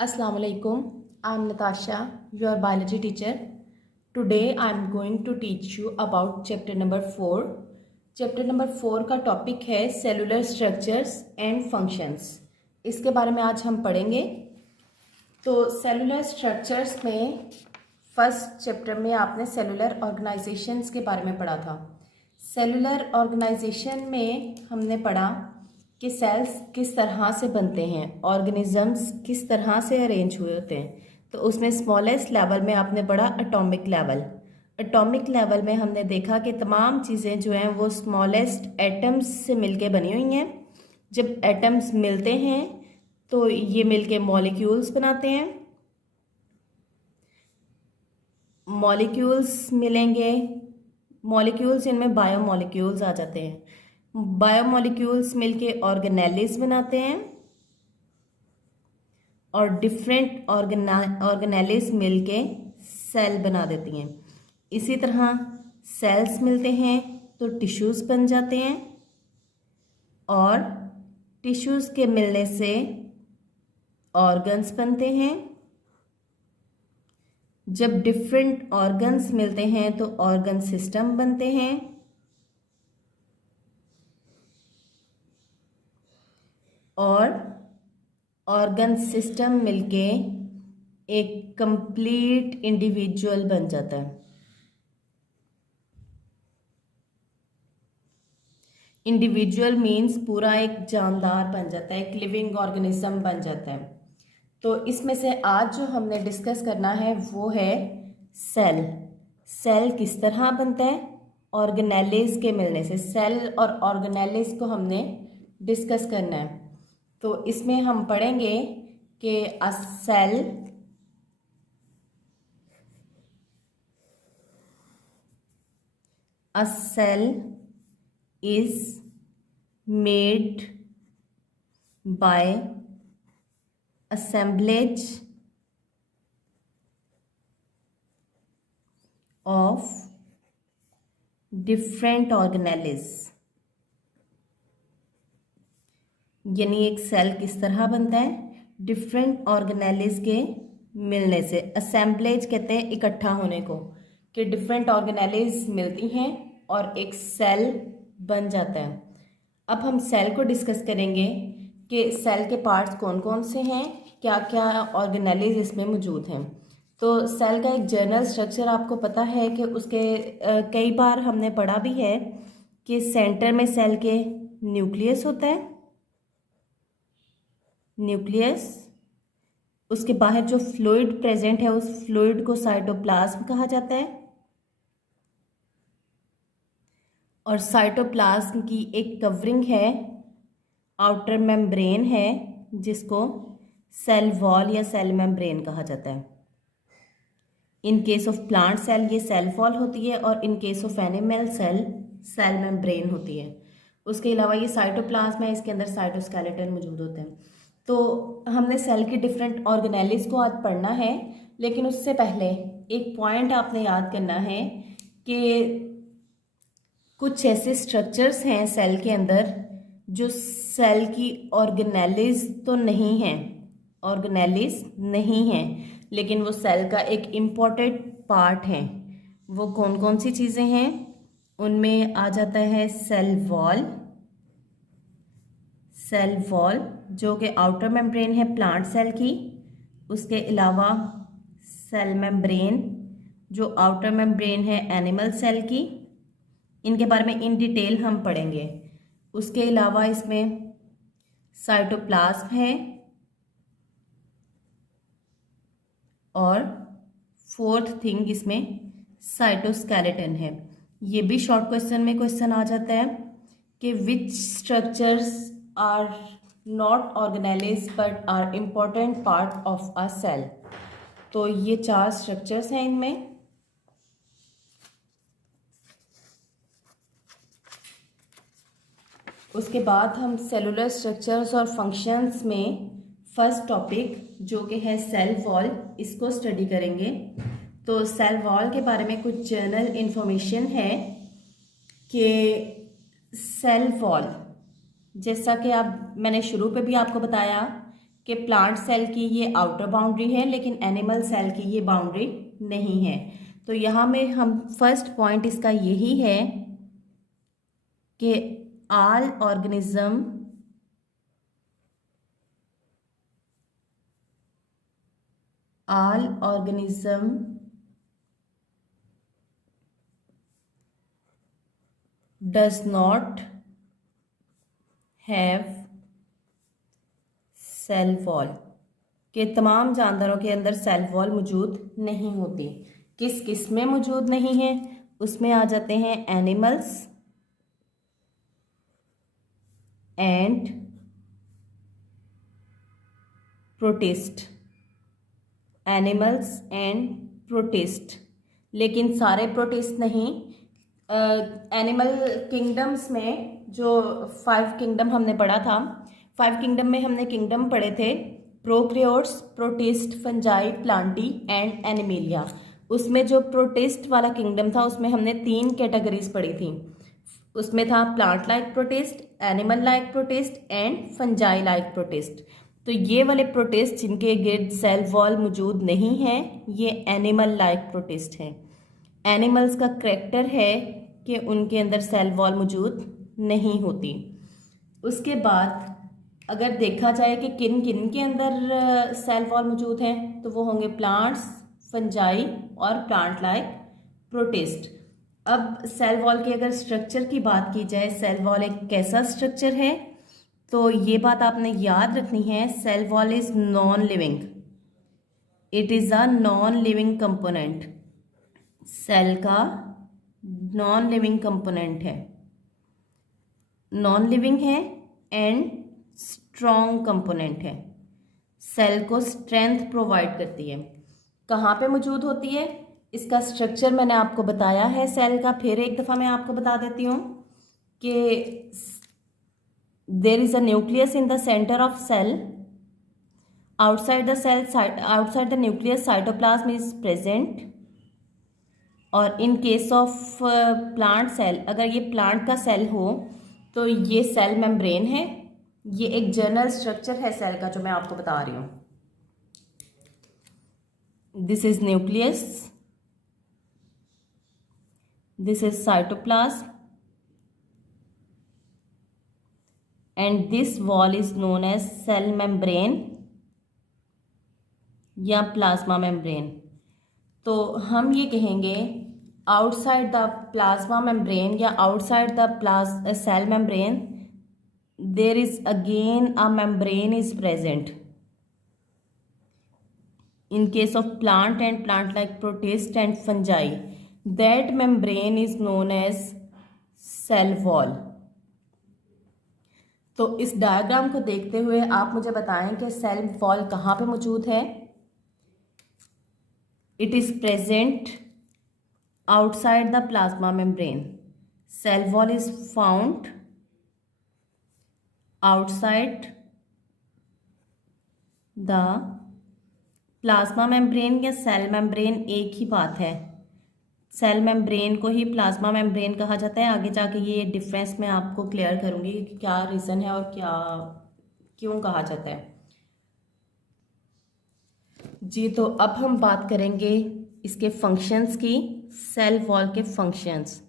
Assalamu alaikum. I'm Natasha, your biology teacher. Today I'm going to teach you about chapter number 4. Chapter number 4 का topic है cellular structures and functions. इसके बारे में आज हम पढ़ेंगे। तो सेलुलर स्ट्रक्चर्स में फर्स्ट चैप्टर में आपने सेलुलर ऑर्गेनाइजेशंस के बारे में पढ़ा था। सेलुलर ऑर्गेनाइजेशन में हमने पढ़ा कि सेल्स किस तरह से बनते हैं, ऑर्गेनिजम्स किस तरह से अरेंज हुए होते हैं। तो उसमें स्मॉलेस्ट लेवल में आपने पढ़ा एटॉमिक लेवल। एटॉमिक लेवल में हमने देखा कि तमाम चीज़ें जो हैं वो स्मॉलेस्ट एटम्स से मिलके बनी हुई हैं। जब एटम्स मिलते हैं तो ये मिलके मॉलिक्यूल्स बनाते हैं। मॉलिक्यूल्स मिलेंगे, मॉलिक्यूल्स इनमें बायोमॉलिक्यूल्स आ जाते हैं। बायोमॉलिक्यूल्स मिलके ऑर्गेनेलिस बनाते हैं और डिफरेंट ऑर्गेनेलिस मिलके सेल बना देती हैं। इसी तरह सेल्स मिलते हैं तो टिश्यूज बन जाते हैं और टिश्यूज के मिलने से ऑर्गन्स बनते हैं। जब डिफरेंट ऑर्गन्स मिलते हैं तो ऑर्गन सिस्टम बनते हैं और ऑर्गन सिस्टम मिलके एक कंप्लीट इंडिविजुअल बन जाता है। इंडिविजुअल मीन्स पूरा एक जानदार बन जाता है, एक लिविंग ऑर्गेनिज्म बन जाता है। तो इसमें से आज जो हमने डिस्कस करना है वो है सेल। सेल किस तरह बनता है, ऑर्गेनेलिस के मिलने से। सेल और ऑर्गेनेलिस को हमने डिस्कस करना है। तो इसमें हम पढ़ेंगे कि अ cell is made by assemblage of different organelles। यानी एक सेल किस तरह बनता है, डिफरेंट ऑर्गेनेलिस के मिलने से। असेंबलेज कहते हैं इकट्ठा होने को, कि डिफरेंट ऑर्गेनेलिस मिलती हैं और एक सेल बन जाता है। अब हम सेल को डिस्कस करेंगे कि सेल के पार्ट्स कौन कौन से हैं, क्या क्या ऑर्गेनेलिस इसमें मौजूद हैं। तो सेल का एक जनरल स्ट्रक्चर आपको पता है कि उसके कई बार हमने पढ़ा भी है कि सेंटर में सेल के न्यूक्लियस होता है, न्यूक्लियस। उसके बाहर जो फ्लूइड प्रेजेंट है उस फ्लूइड को साइटोप्लाज्म कहा जाता है और साइटोप्लाज्म की एक कवरिंग है, आउटर मेम्ब्रेन है, जिसको सेल वॉल या सेल मेम्ब्रेन कहा जाता है। In case of plant cell ये सेल वॉल होती है और in case of animal cell cell membrane होती है। उसके अलावा ये साइटोप्लाज्म है, इसके अंदर साइटोस्केलेटन मौजूद होते हैं। तो हमने सेल की डिफरेंट ऑर्गेनेलिस को आज पढ़ना है, लेकिन उससे पहले एक पॉइंट आपने याद करना है कि कुछ ऐसे स्ट्रक्चर्स हैं सेल के अंदर जो सेल की ऑर्गेनेलिस तो नहीं हैं, ऑर्गेनेलिस नहीं हैं, लेकिन वो सेल का एक इम्पॉर्टेंट पार्ट है। वो कौन कौन सी चीज़ें हैं, उनमें आ जाता है सेल वॉल। सेल वॉल जो कि आउटर मेम्ब्रेन है प्लांट सेल की, उसके अलावा सेल मेम्ब्रेन जो आउटर मेम्ब्रेन है एनिमल सेल की। इनके बारे में इन डिटेल हम पढ़ेंगे। उसके अलावा इसमें साइटोप्लाज्म है और फोर्थ थिंग इसमें साइटोस्केलेटन है। ये भी शॉर्ट क्वेश्चन में क्वेश्चन आ जाता है कि which structures are not organelles but are important part of a cell. तो ये 4 स्ट्रक्चर्स हैं इनमें। उसके बाद हम सेलुलर स्ट्रक्चर्स और फंक्शंस में फर्स्ट टॉपिक जो कि है सेल वॉल, इसको स्टडी करेंगे। तो सेल वॉल के बारे में कुछ जनरल इंफॉर्मेशन है कि सेल वॉल, जैसा कि मैंने शुरू पे भी आपको बताया कि प्लांट सेल की ये आउटर बाउंड्री है लेकिन एनिमल सेल की ये बाउंड्री नहीं है। तो यहाँ में हम फर्स्ट पॉइंट इसका यही है कि all organism does not have cell wall, के तमाम जानवरों के अंदर सेल वॉल मौजूद नहीं होती। किस किस में मौजूद नहीं है? उसमें आ जाते हैं animals and protist, animals and protist, लेकिन सारे प्रोटिस्ट नहीं। एनिमल किंगडम्स में जो 5 किंगडम हमने पढ़ा था, 5 किंगडम में हमने किंगडम पढ़े थे prokaryotes, protist, fungi, Plantae and animalia. उसमें जो प्रोटिस्ट वाला किंगडम था उसमें हमने 3 कैटेगरीज पढ़ी थी। उसमें था plant like protist, animal like protist and fungi like protist. तो ये वाले प्रोटिस्ट जिनके गिर्द सेल वॉल मौजूद नहीं है ये एनिमल लाइक प्रोटिस्ट हैं। एनिमल्स का करैक्टर है कि उनके अंदर सेल वॉल मौजूद नहीं होती। उसके बाद अगर देखा जाए कि किन किन के अंदर सेल वॉल मौजूद हैं तो वो होंगे प्लांट्स, फंजाई और प्लांट लाइक प्रोटिस्ट। अब सेल वॉल के अगर स्ट्रक्चर की बात की जाए, सेल वॉल एक कैसा स्ट्रक्चर है, तो ये बात आपने याद रखनी है, cell wall is non living, it is a non living component. Cell का नॉन लिविंग कंपोनेंट है, नॉन लिविंग है एंड स्ट्रॉन्ग कंपोनेंट है। सेल को स्ट्रेंथ प्रोवाइड करती है। कहाँ पे मौजूद होती है? इसका स्ट्रक्चर मैंने आपको बताया है सेल का, फिर एक दफ़ा मैं आपको बता देती हूँ कि there is a nucleus in the centre of cell, outside the cell, outside the nucleus cytoplasm is present. और in case of plant cell, अगर ये प्लांट का सेल हो तो ये सेल मेम्ब्रेन है। ये एक जनरल स्ट्रक्चर है सेल का जो मैं आपको बता रही हूँ। This is nucleus, this is cytoplasm and this wall is known as cell membrane या प्लाज्मा मेम्ब्रेन। तो हम ये कहेंगे आउटसाइड द प्लाज्मा मेम्ब्रेन या outside the cell membrane there is again a membrane is present. In case of plant and plant like protist and fungi, that membrane is known as cell wall. तो इस diagram को देखते हुए आप मुझे बताएं कि सेल वॉल कहाँ पे मौजूद है। It is present outside the plasma membrane. Cell wall is found outside the plasma membrane या सेल मेम्ब्रेन एक ही बात है। सेल मेम्ब्रेन को ही प्लाज्मा मेम्ब्रेन कहा जाता है। आगे जाके ये डिफरेंस मैं आपको क्लियर करूँगी कि क्या रीज़न है और क्या क्यों कहा जाता है जी। तो अब हम बात करेंगे इसके फंक्शंस की, सेल वॉल के फंक्शंस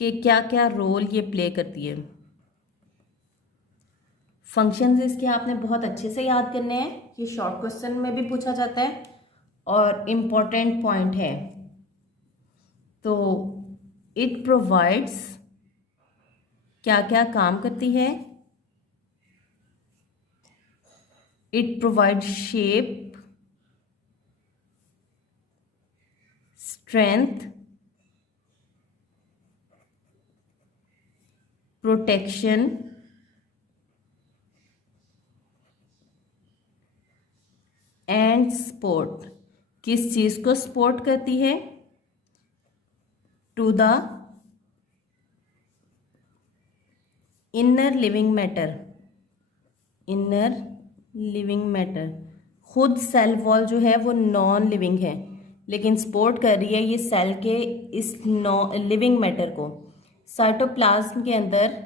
के क्या क्या रोल ये प्ले करती है। फंक्शंस इसके आपने बहुत अच्छे से याद करने हैं, ये शॉर्ट क्वेश्चन में भी पूछा जाता है और इम्पोर्टेंट पॉइंट है। तो इट प्रोवाइड्स, क्या क्या काम करती है? It provide shape, strength, protection and support. किस चीज़ को सपोर्ट करती है? To the inner living matter, inner living matter. खुद सेल वॉल जो है वो नॉन लिविंग है लेकिन सपोर्ट कर रही है ये सेल के इस लिविंग मैटर को। साइटोप्लाज्म के अंदर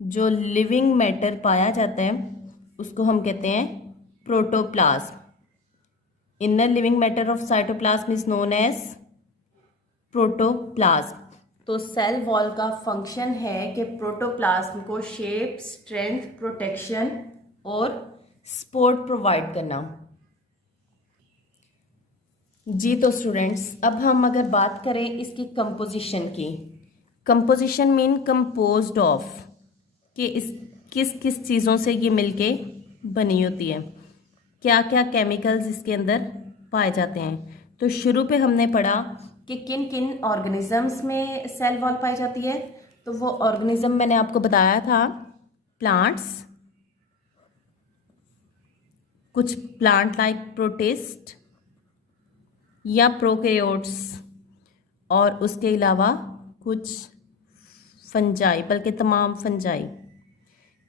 जो लिविंग मैटर पाया जाता है उसको हम कहते हैं protoplasm. Inner living matter of cytoplasm is known as protoplasm. तो सेल वॉल का फंक्शन है कि प्रोटोप्लाज्म को शेप, स्ट्रेंथ, प्रोटेक्शन और सपोर्ट प्रोवाइड करना। जी तो स्टूडेंट्स, अब हम अगर बात करें इसकी कंपोजिशन की, कंपोजिशन मीन कंपोज्ड ऑफ, कि इस किस किस चीज़ों से ये मिलके बनी होती है, क्या क्या केमिकल्स इसके अंदर पाए जाते हैं। तो शुरू पे हमने पढ़ा कि किन किन ऑर्गेनिजम्स में सेल वॉल पाई जाती है। तो वो ऑर्गेनिज्म मैंने आपको बताया था, प्लांट्स, कुछ प्लांट लाइक प्रोटिस्ट या प्रोकैरियोट्स, और उसके अलावा कुछ फंजाई, बल्कि तमाम फंजाई।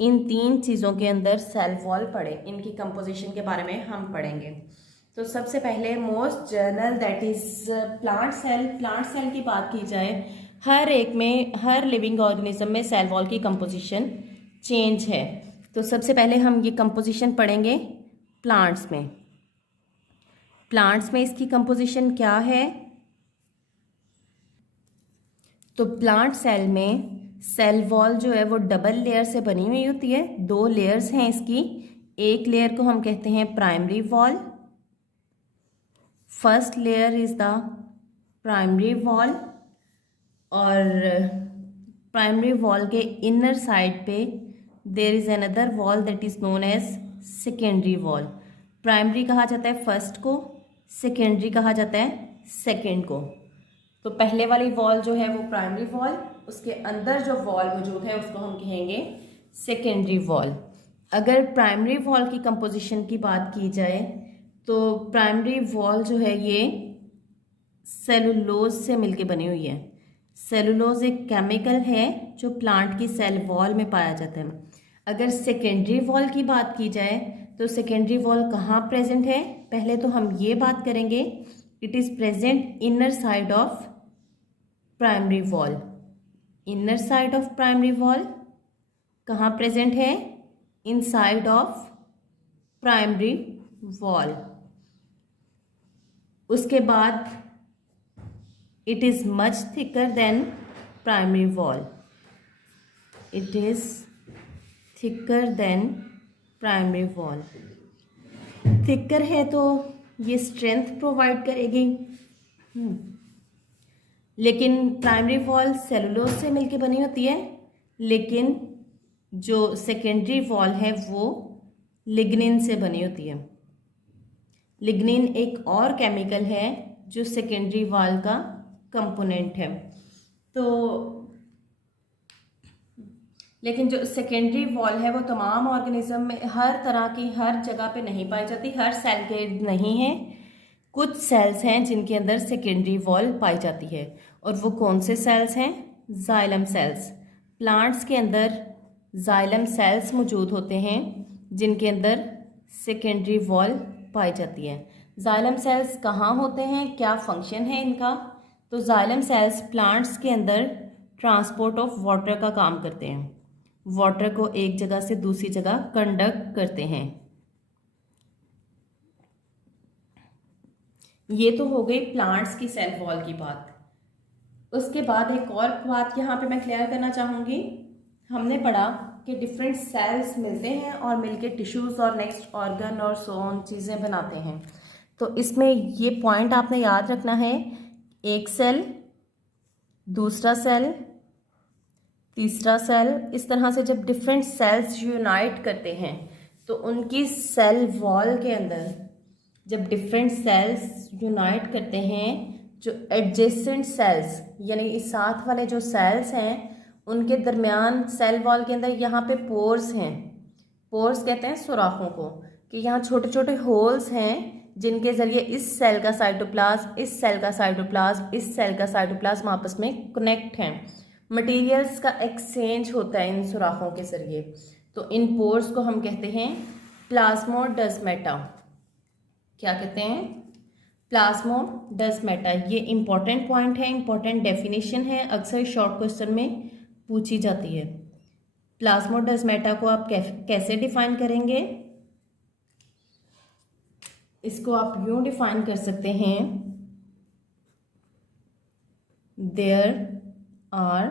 इन 3 चीज़ों के अंदर सेल वॉल पड़े, इनकी कंपोजिशन के बारे में हम पढ़ेंगे। तो सबसे पहले most general that is plant cell. Plant cell की बात की जाए, हर एक में, हर लिविंग ऑर्गेनिज्म में सेल वॉल की कंपोजिशन चेंज है। तो सबसे पहले हम ये कंपोजिशन पढ़ेंगे प्लांट्स में। प्लांट्स में इसकी कंपोजिशन क्या है? तो प्लांट सेल में सेल वॉल जो है वो डबल लेयर से बनी हुई होती है। 2 लेयर्स हैं इसकी। एक लेयर को हम कहते हैं primary wall. First layer is the primary wall, और प्राइमरी वॉल के इनर साइड पे there is another wall that is known as secondary wall. Primary कहा जाता है फर्स्ट को, सेकेंडरी कहा जाता है सेकेंड को। तो पहले वाली वॉल जो है वो प्राइमरी वॉल, उसके अंदर जो वॉल मौजूद है उसको हम कहेंगे सेकेंडरी वॉल। अगर प्राइमरी वॉल की कंपोजिशन की बात की जाए तो प्राइमरी वॉल जो है ये सेलुलोज से मिलके बनी हुई है। सेलुलोज एक केमिकल है जो प्लांट की सेल वॉल में पाया जाता है। अगर सेकेंडरी वॉल की बात की जाए तो सेकेंडरी वॉल कहाँ प्रेजेंट है? पहले तो हम ये बात करेंगे, it is present inner side of primary wall. Inner side of primary wall कहाँ प्रेजेंट है? Inside of primary wall. उसके बाद it is much thicker than primary wall. It is thicker than primary wall. Thicker है तो ये strength provide करेगी। लेकिन primary wall cellulose से मिलके बनी होती है, लेकिन जो सेकेंडरी वॉल है वो लिग्निन से बनी होती है। लिग्निन एक और केमिकल है जो सेकेंडरी वॉल का कंपोनेंट है। तो लेकिन जो सेकेंडरी वॉल है वो तमाम ऑर्गेनिज्म में, हर तरह की, हर जगह पे नहीं पाई जाती, हर सेल के नहीं है। कुछ सेल्स हैं जिनके अंदर सेकेंडरी वॉल पाई जाती है, और वो कौन से सेल्स हैं? Xylem sales. प्लांट्स के अंदर जाइलम सेल्स मौजूद होते हैं जिनके अंदर सेकेंडरी वॉल पाई जाती है। जाइलम सेल्स कहाँ होते हैं, क्या फंक्शन है इनका? तो जाइलम सेल्स प्लांट्स के अंदर ट्रांसपोर्ट ऑफ वाटर का काम करते हैं। वाटर को एक जगह से दूसरी जगह कंडक्ट करते हैं। ये तो हो गई प्लांट्स की सेल वॉल की बात। उसके बाद एक और बात यहाँ पे मैं क्लियर करना चाहूँगी। हमने पढ़ा कि डिफरेंट सेल्स मिलते हैं और मिलके टिश्यूज़ और नेक्स्ट ऑर्गन और सो ऑन चीज़ें बनाते हैं। तो इसमें ये पॉइंट आपने याद रखना है, एक सेल, दूसरा सेल, तीसरा सेल, इस तरह से जब डिफरेंट सेल्स यूनाइट करते हैं तो उनकी सेल वॉल के अंदर जब डिफरेंट सेल्स यूनाइट करते हैं, जो एडजेसेंट सेल्स यानी इस साथ वाले जो सेल्स हैं उनके दरमियान सेल वॉल के अंदर यहाँ पे पोर्स हैं। पोर्स कहते हैं सुराखों को, कि यहाँ छोटे छोटे होल्स हैं जिनके ज़रिए इस सेल का साइटोप्लाज्म, इस सेल का साइटोप्लाज्म, इस सेल का साइटोप्लाज्म आपस में कनेक्ट हैं। मटेरियल्स का एक्सचेंज होता है इन सुराखों के ज़रिए। तो इन पोर्स को हम कहते हैं प्लाज्मोडेस्माटा। क्या कहते हैं? प्लाज्मोडेस्माटा। ये इंपॉर्टेंट पॉइंट है, इंपॉर्टेंट डेफिनेशन है, अक्सर शॉर्ट क्वेश्चन में पूछी जाती है। प्लाज्मोडेस्माटा को आप कैसे डिफाइन करेंगे? इसको आप यूं डिफाइन कर सकते हैं, there are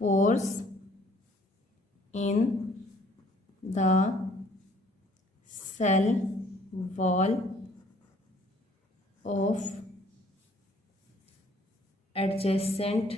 pores in the cell wall of adjacent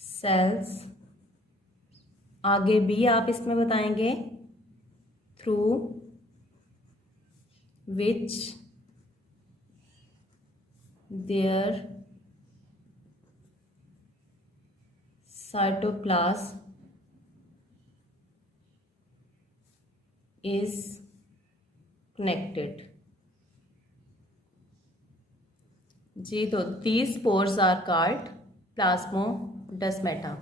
cells. आगे भी आप इसमें बताएंगे, through which their cytoplasm is connected. जी, तो these pores are called plasmodesmata.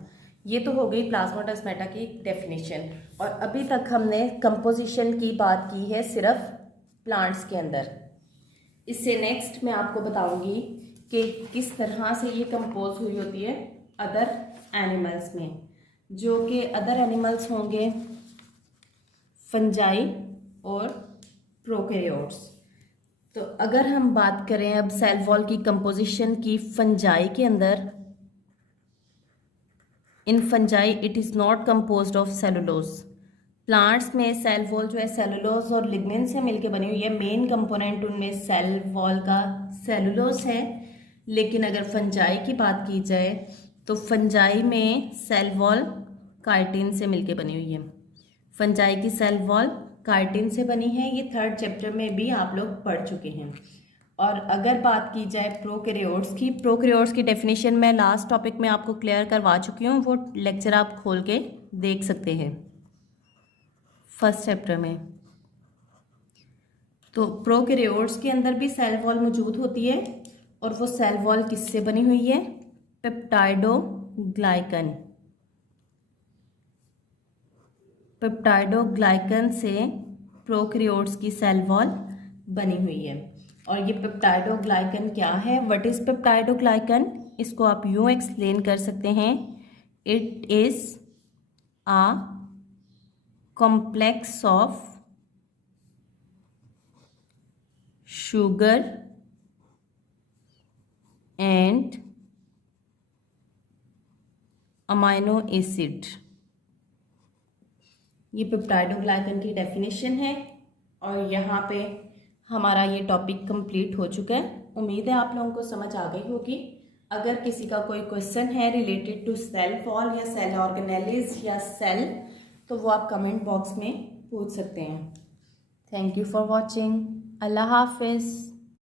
ये तो हो गई प्लाज्मोडेस्माटा की डेफिनेशन। और अभी तक हमने कंपोजिशन की बात की है सिर्फ प्लांट्स के अंदर। इससे नेक्स्ट मैं आपको बताऊंगी कि किस तरह से ये कंपोज हुई होती है अदर एनिमल्स में, जो कि अदर एनिमल्स होंगे फंजाई और प्रोकैरियोट्स। तो अगर हम बात करें अब सेल वॉल की कंपोजिशन की फंजाई के अंदर, इन fungi it is not composed of cellulose. Plants में सेल वॉल जो है सेलुलोज और लिग्निन से मिलकर बनी हुई है। मेन कंपोनेंट उनमें सेल वॉल का सेलुलोज है। लेकिन अगर फंजाई की बात की जाए तो फंजाई में सेल वॉल काइटिन से मिलकर बनी हुई है। फंजाई की सेल वॉल काइटिन से बनी है। ये 3rd चैप्टर में भी आप लोग पढ़ चुके हैं। और अगर बात की जाए प्रोकैरियोट्स की डेफिनेशन मैं लास्ट टॉपिक में आपको क्लियर करवा चुकी हूँ। वो लेक्चर आप खोल के देख सकते हैं 1st चैप्टर में। तो प्रोकैरियोट्स के अंदर भी सेल वॉल मौजूद होती है। और वो सेल वॉल किससे बनी हुई है? पेप्टाइडोग्लाइकन। पेप्टाइडोग्लाइकन से प्रोकैरियोट्स की सेल वॉल बनी हुई है। और ये पेप्टाइडोग्लाइकन क्या है? What is peptidoglycan? इसको आप यूं एक्सप्लेन कर सकते हैं, it is a complex of sugar and amino acid. ये पेप्टाइडोग्लाइकन की डेफिनेशन है। और यहाँ पे हमारा ये टॉपिक कंप्लीट हो चुका है। उम्मीद है आप लोगों को समझ आ गई होगी। अगर किसी का कोई क्वेश्चन है रिलेटेड टू सेल वॉल या सेल ऑर्गेनेलिज या सेल, तो वो आप कमेंट बॉक्स में पूछ सकते हैं। Thank you for watching. अल्लाह हाफिज़।